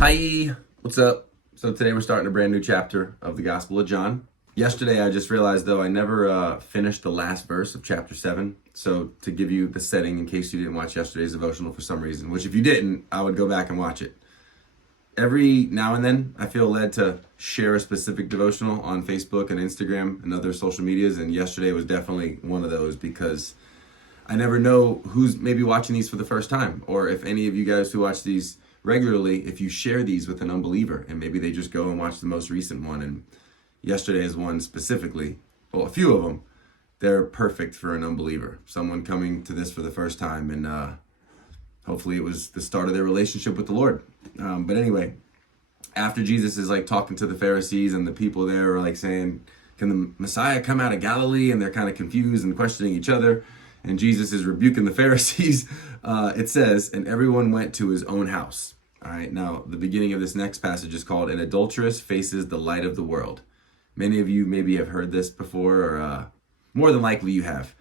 Hi, what's up? So today we're starting a brand new chapter of the Gospel of John. Yesterday I just realized though I never finished the last verse of chapter 7. So to give you the setting in case you didn't watch yesterday's devotional for some reason, which if you didn't, I would go back and watch it. Every now and then I feel led to share a specific devotional on Facebook and Instagram and other social medias, and yesterday was definitely one of those because I never know who's maybe watching these for the first time, or if any of you guys who watch these regularly, if you share these with an unbeliever and maybe they just go and watch the most recent one. And yesterday's one specifically, well, a few of them, they're perfect for an unbeliever, someone coming to this for the first time, and hopefully it was the start of their relationship with the Lord. But anyway, after Jesus is like talking to the Pharisees and the people there are like saying, can the Messiah come out of Galilee? And they're kind of confused and questioning each other. And Jesus is rebuking the Pharisees. It says, and everyone went to his own house. All right, now the beginning of this next passage is called An Adulteress Faces the Light of the World. Many of you maybe have heard this before, or more than likely you have.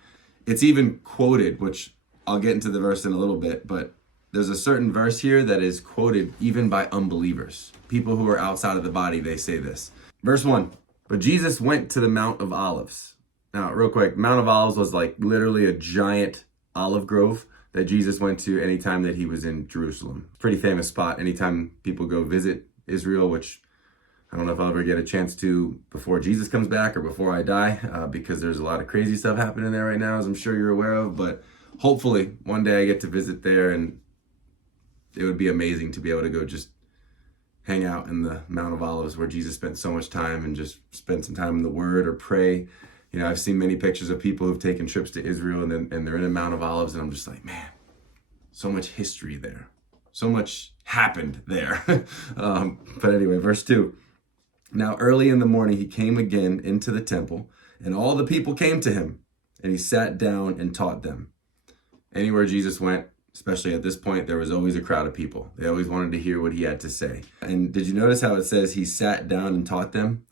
It's even quoted, which I'll get into the verse in a little bit, but there's a certain verse here that is quoted even by unbelievers. People who are outside of the body, they say this. Verse 1, but Jesus went to the Mount of Olives. Now, real quick, Mount of Olives was like literally a giant olive grove that Jesus went to anytime that he was in Jerusalem. Pretty famous spot anytime people go visit Israel, which I don't know if I'll ever get a chance to before Jesus comes back or before I die, because there's a lot of crazy stuff happening there right now, as I'm sure you're aware of. But hopefully one day I get to visit there, and it would be amazing to be able to go just hang out in the Mount of Olives where Jesus spent so much time and just spend some time in the Word or pray. You know, I've seen many pictures of people who've taken trips to Israel and they're in a Mount of Olives, and I'm just like, man, so much history there. So much happened there. But anyway, verse 2. Now early in the morning he came again into the temple, and all the people came to him, and he sat down and taught them. Anywhere Jesus went, especially at this point, there was always a crowd of people. They always wanted to hear what he had to say. And did you notice how it says he sat down and taught them?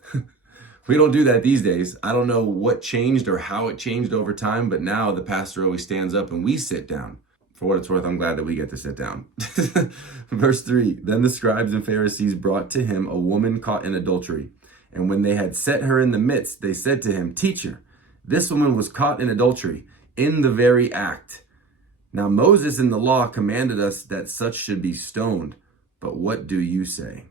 We don't do that these days. I don't know what changed or how it changed over time, but now the pastor always stands up and we sit down. For what it's worth, I'm glad that we get to sit down. Verse 3, then the scribes and Pharisees brought to him a woman caught in adultery. And when they had set her in the midst, they said to him, Teacher, this woman was caught in adultery in the very act. Now Moses in the law commanded us that such should be stoned. But what do you say?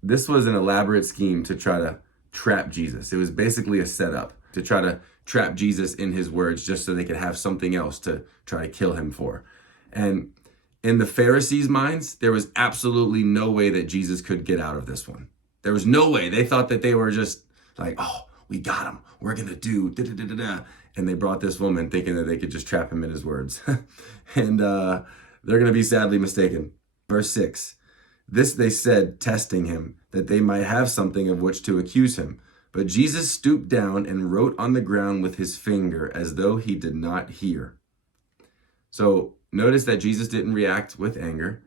This was an elaborate scheme to try to trap Jesus. It was basically a setup to try to trap Jesus in his words just so they could have something else to try to kill him for. And in the Pharisees' minds, there was absolutely no way that Jesus could get out of this one. There was no way. They thought that they were just like, oh, we got him. We're going to do da-da-da-da-da. And they brought this woman thinking that they could just trap him in his words. And they're going to be sadly mistaken. Verse 6, this they said, testing him, that they might have something of which to accuse him. But Jesus stooped down and wrote on the ground with his finger as though he did not hear. So notice that Jesus didn't react with anger.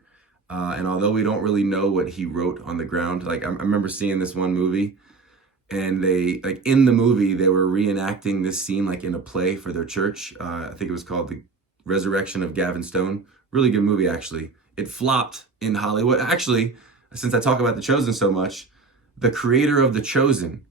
And although we don't really know what he wrote on the ground, like I remember seeing this one movie, and they, like in the movie, they were reenacting this scene like in a play for their church. I think it was called The Resurrection of Gavin Stone. Really good movie, actually. It flopped in Hollywood. Actually, since I talk about The Chosen so much, the creator of The Chosen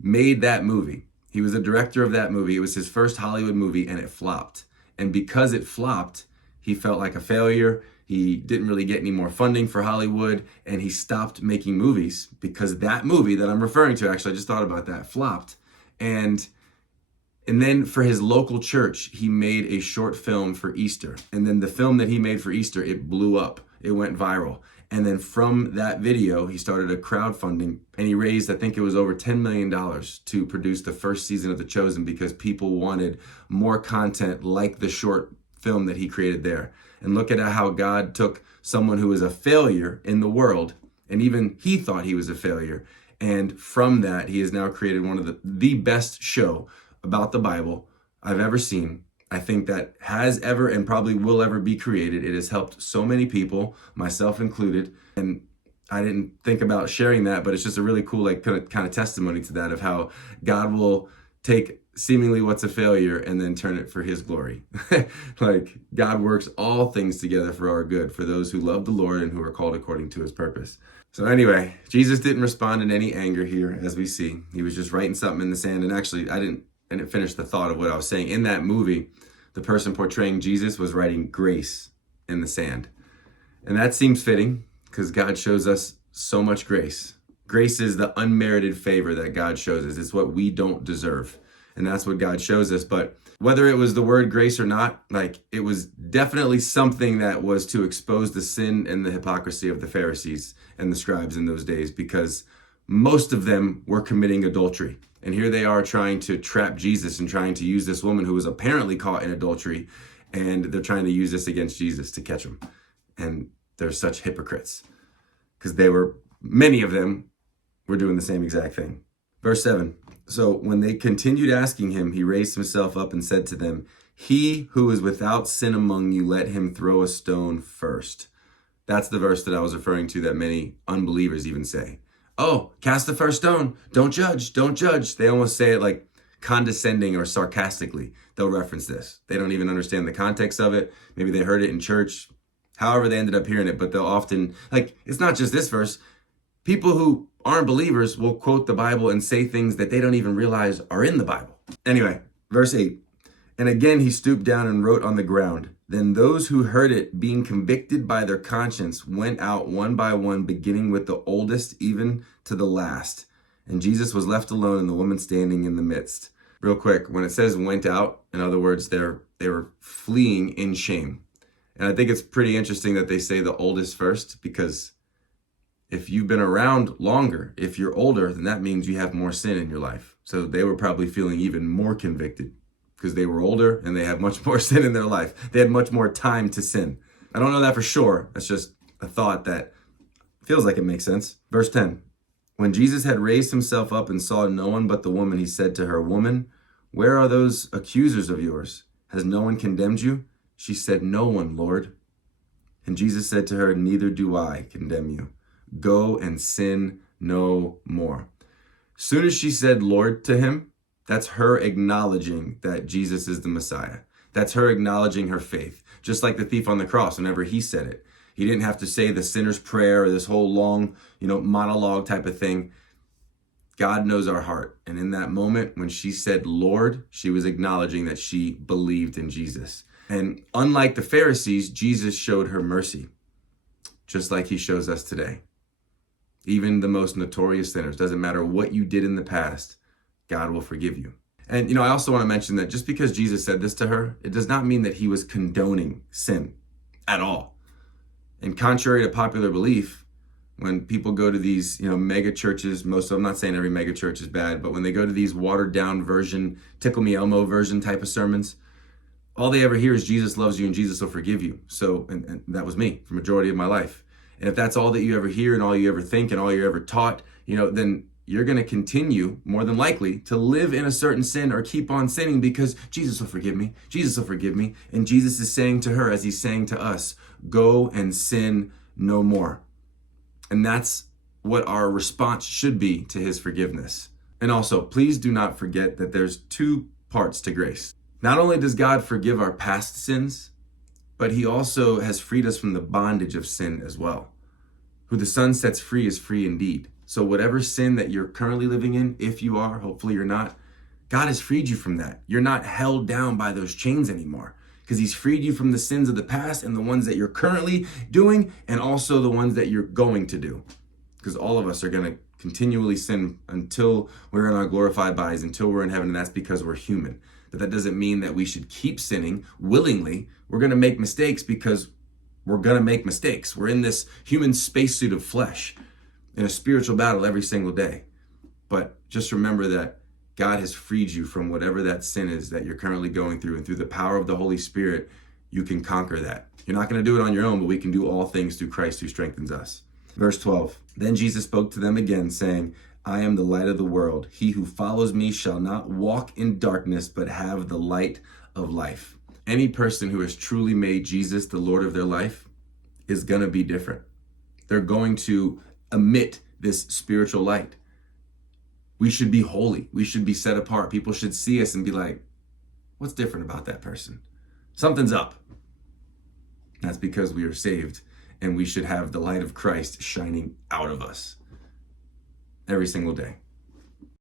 made that movie. He was the director of that movie. It was his first Hollywood movie, and it flopped. And because it flopped, he felt like a failure. He didn't really get any more funding for Hollywood, and he stopped making movies because that movie that I'm referring to, actually, I just thought about that, flopped. And then for his local church, he made a short film for Easter. And then the film that he made for Easter, it blew up. It went viral. And then from that video, he started a crowdfunding, and he raised, I think it was over $10 million to produce the first season of The Chosen because people wanted more content like the short film that he created there. And look at how God took someone who was a failure in the world, and even he thought he was a failure. And from that, he has now created one of the best show about the Bible I've ever seen. I think that has ever and probably will ever be created. It has helped so many people, myself included. And I didn't think about sharing that, but it's just a really cool, like kind of testimony to that, of how God will take seemingly what's a failure and then turn it for his glory. Like, God works all things together for our good, for those who love the Lord and who are called according to his purpose. So anyway, Jesus didn't respond in any anger here, as we see. He was just writing something in the sand. And actually, I didn't finish the thought of what I was saying. In that movie, the person portraying Jesus was writing grace in the sand. And that seems fitting because God shows us so much grace. Grace is the unmerited favor that God shows us. It's what we don't deserve. And that's what God shows us. But whether it was the word grace or not, like, it was definitely something that was to expose the sin and the hypocrisy of the Pharisees and the scribes in those days, because most of them were committing adultery. And here they are trying to trap Jesus and trying to use this woman who was apparently caught in adultery. And they're trying to use this against Jesus to catch him. And they're such hypocrites because many of them were doing the same exact thing. Verse 7. So when they continued asking him, he raised himself up and said to them, "He who is without sin among you, let him throw a stone first." That's the verse that I was referring to that many unbelievers even say. Oh, cast the first stone. Don't judge. Don't judge. They almost say it like condescending or sarcastically. They'll reference this. They don't even understand the context of it. Maybe they heard it in church. However they ended up hearing it, but they'll often, like, it's not just this verse. People who aren't believers will quote the Bible and say things that they don't even realize are in the Bible. Anyway, verse 8. And again he stooped down and wrote on the ground. Then those who heard it, being convicted by their conscience, went out one by one, beginning with the oldest even to the last. And Jesus was left alone and the woman standing in the midst. Real quick, when it says went out, in other words, they were fleeing in shame. And I think it's pretty interesting that they say the oldest first, because if you've been around longer, if you're older, then that means you have more sin in your life. So they were probably feeling even more convicted because they were older and they had much more sin in their life. They had much more time to sin. I don't know that for sure. That's just a thought that feels like it makes sense. Verse 10. When Jesus had raised himself up and saw no one but the woman, he said to her, "Woman, where are those accusers of yours? Has no one condemned you?" She said, "No one, Lord." And Jesus said to her, "Neither do I condemn you. Go and sin no more." Soon as she said Lord to him, that's her acknowledging that Jesus is the Messiah. That's her acknowledging her faith. Just like the thief on the cross, whenever he said it. He didn't have to say the sinner's prayer or this whole long, monologue type of thing. God knows our heart. And in that moment, when she said Lord, she was acknowledging that she believed in Jesus. And unlike the Pharisees, Jesus showed her mercy, just like he shows us today. Even the most notorious sinners, doesn't matter what you did in the past, God will forgive you. And, I also want to mention that just because Jesus said this to her, it does not mean that he was condoning sin at all. And contrary to popular belief, when people go to these, mega churches, most of them, I'm not saying every mega church is bad, but when they go to these watered down version, Tickle Me Elmo version type of sermons, all they ever hear is Jesus loves you and Jesus will forgive you. So, and that was me for the majority of my life. And if that's all that you ever hear and all you ever think and all you're ever taught, then you're going to continue, more than likely, to live in a certain sin or keep on sinning because Jesus will forgive me. Jesus will forgive me. And Jesus is saying to her, as he's saying to us, go and sin no more. And that's what our response should be to his forgiveness. And also, please do not forget that there's two parts to grace. Not only does God forgive our past sins, but he also has freed us from the bondage of sin as well. Who the Son sets free is free indeed. So whatever sin that you're currently living in, if you are, hopefully you're not, God has freed you from that. You're not held down by those chains anymore because he's freed you from the sins of the past and the ones that you're currently doing and also the ones that you're going to do. Because all of us are going to continually sin until we're in our glorified bodies, until we're in heaven, and that's because we're human. But that doesn't mean that we should keep sinning willingly. We're going to make mistakes because we're going to make mistakes. We're in this human spacesuit of flesh in a spiritual battle every single day. But just remember that God has freed you from whatever that sin is that you're currently going through. And through the power of the Holy Spirit, you can conquer that. You're not going to do it on your own, but we can do all things through Christ who strengthens us. Verse 12, then Jesus spoke to them again, saying, I am the light of the world. He who follows me shall not walk in darkness, but have the light of life. Any person who has truly made Jesus the Lord of their life is going to be different. They're going to emit this spiritual light. We should be holy. We should be set apart. People should see us and be like, what's different about that person? Something's up. That's because we are saved, and we should have the light of Christ shining out of us every single day.